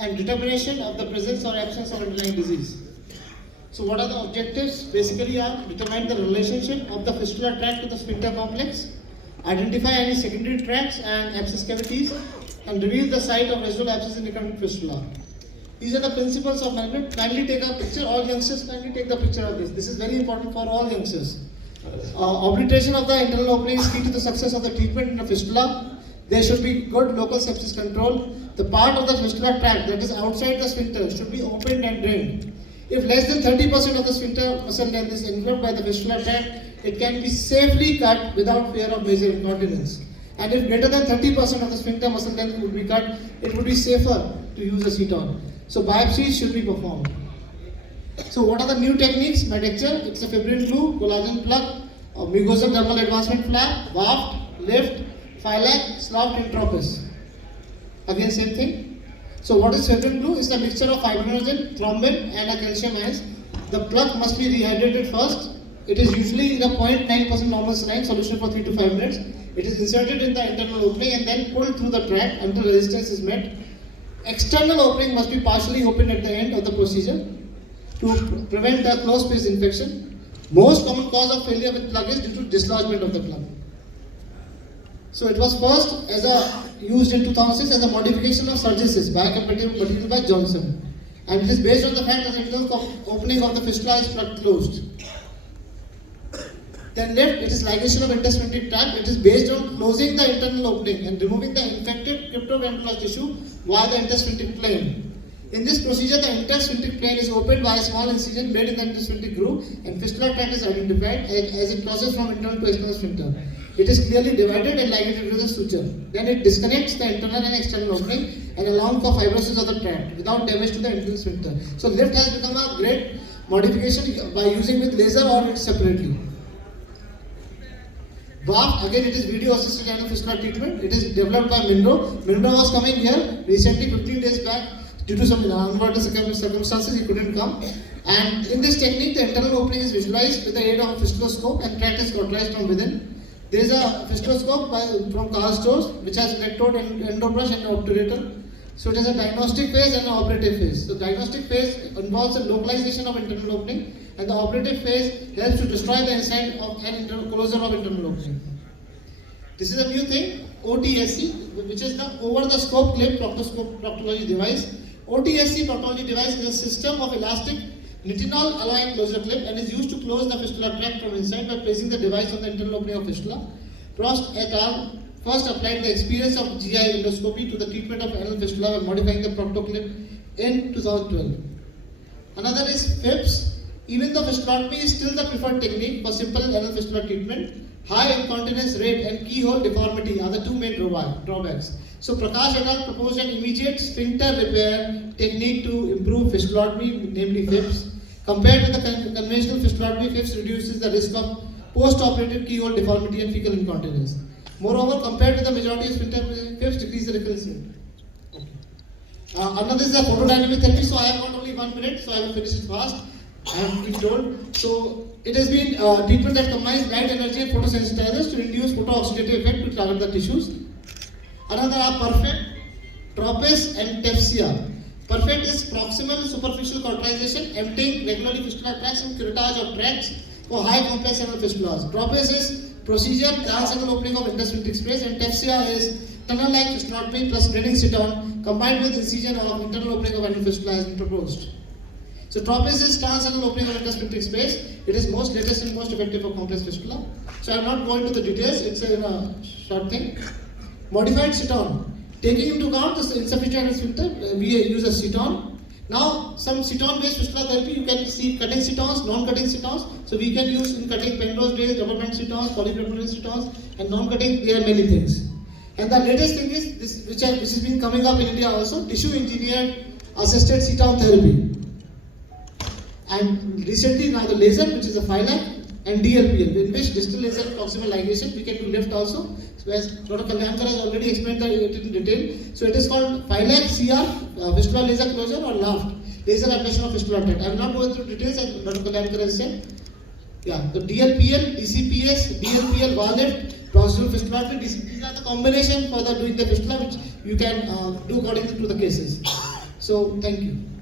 and determination of the presence or absence of underlying disease. So what are the objectives? Basically are determine the relationship of the fistula tract to the sphincter complex, identify any secondary tracts and abscess cavities, and reveal the site of residual abscess in recurrent fistula. These are the principles of management. Kindly take a picture. All youngsters, kindly take the picture of this. This is very important for all youngsters. Obliteration of the internal opening is key to the success of the treatment in a fistula. There should be good local sepsis control. The part of the fistula tract that is outside the sphincter should be opened and drained. If less than 30% of the sphincter muscle length is enveloped by the fistula tract, it can be safely cut without fear of major incontinence. And if greater than 30% of the sphincter muscle length would be cut, it would be safer to use a seton. So biopsies should be performed. So what are the new techniques? Medexture, it's a fibrin glue, collagen plug, mucosal dermal advancement flap, waft, lift, phylac, slough, intropis. Again same thing. So what is fibrin glue? It's a mixture of fibrinogen, thrombin and a calcium ions. The plug must be rehydrated first. It is usually in a 0.9% normal saline solution for 3 to 5 minutes. It is inserted in the internal opening and then pulled through the tract until resistance is met. External opening must be partially opened at the end of the procedure to prevent the closed space infection. Most common cause of failure with plug is due to dislodgement of the plug. So it was first used in 2006 as a modification of Surgis's biocompatible material by Johnson, and it is based on the fact that the internal opening of the fistula is plug closed. Then left, it is ligation of intersphincteric tract. It is based on closing the internal opening and removing the infected cryptogranulous tissue via the intersphincteric plane. In this procedure, the intersphincteric plane is opened by a small incision made in the intersphincteric groove, and fistula tract is identified as it crosses from internal to external sphincter. It is clearly divided and ligated with a suture. Then it disconnects the internal and external opening and allows for fibrosis of the tract without damage to the internal sphincter. So lift has become a great modification by using with laser or separately. Waft, again it is video assisted anal fistula treatment. It is developed by Monroe. Monroe was coming here recently 15 days back. Due to some unwanted circumstances, he couldn't come. And in this technique, the internal opening is visualized with the aid of a fistuloscope and tract is cauterized from within. There is a fistuloscope from Karl Stores which has electrode and endobrush and obturator. So it has a diagnostic phase and an operative phase. So diagnostic phase involves a localization of internal opening, and the operative phase helps to destroy the inside of an internal closure of internal opening. This is a new thing, OTSC, which is the over-the-scope clip proctology device. OTSC proctology device is a system of elastic nitinol alloying closure clip and is used to close the fistula tract from inside by placing the device on the internal opening of fistula. Prost et al. First applied the experience of GI endoscopy to the treatment of anal fistula by modifying the proctoclip in 2012. Another is FIPS. Even though fistulotomy is still the preferred technique for simple anal fistula treatment, high incontinence rate and keyhole deformity are the two main drawbacks. So Prakash et al. Proposed an immediate sphincter repair technique to improve fistulotomy, namely FIPS. Compared with the conventional fistulotomy, FIPS reduces the risk of post-operative keyhole deformity and fecal incontinence. Moreover, compared with the majority of sphincter, FIPS decrease the recurrence rate. Okay. Another is the photodynamic therapy. So I have got only 1 minute, so I will finish it fast. I have been told. So it has been treatment that combines light energy and photosensitizers to induce photooxidative effect to target the tissues. Another are perfect, tropes and takiya. Perfect is proximal superficial cauterization, emptying regularly fistula tracts and curettage of tracts for high complex anal fistulas. Tropes is procedure, transanal opening of intersphincteric space, and takiya is tunnel-like fistulotomy plus draining sit-on combined with incision of internal opening of anal fistula has been proposed. So tropes is transanal opening of intersphincteric space. It is most latest and most effective for complex fistula. So I am not going to the details. It's a short thing. Modified sit-on. Taking into account the insufficient anal sphincter, we use a sit-on. Now, some sit-on-based fistula therapy, you can see cutting sit-ons, non-cutting sit-ons. So we can use in cutting Penrose days, rubber-band sit-ons, polypropylene sit-ons, and non-cutting. There are many things. And the latest thing is this, which has been coming up in India also, tissue-engineered assisted sit-on therapy. And recently now the laser, which is a phylac, and DLPL, in which distal laser proximal ligation, we can do lift also. So as Dr Ankur has already explained it in detail. So it is called phylac CR, fistula laser closure, or LAFT, laser ablation of fistula tract. I am not going through details as Dr Ankur has said. Yeah, the DLPL, DCPS, DLPL, wall lift, proximal fistula tract, these are the combination for doing the fistula which you can do according to the cases. So thank you.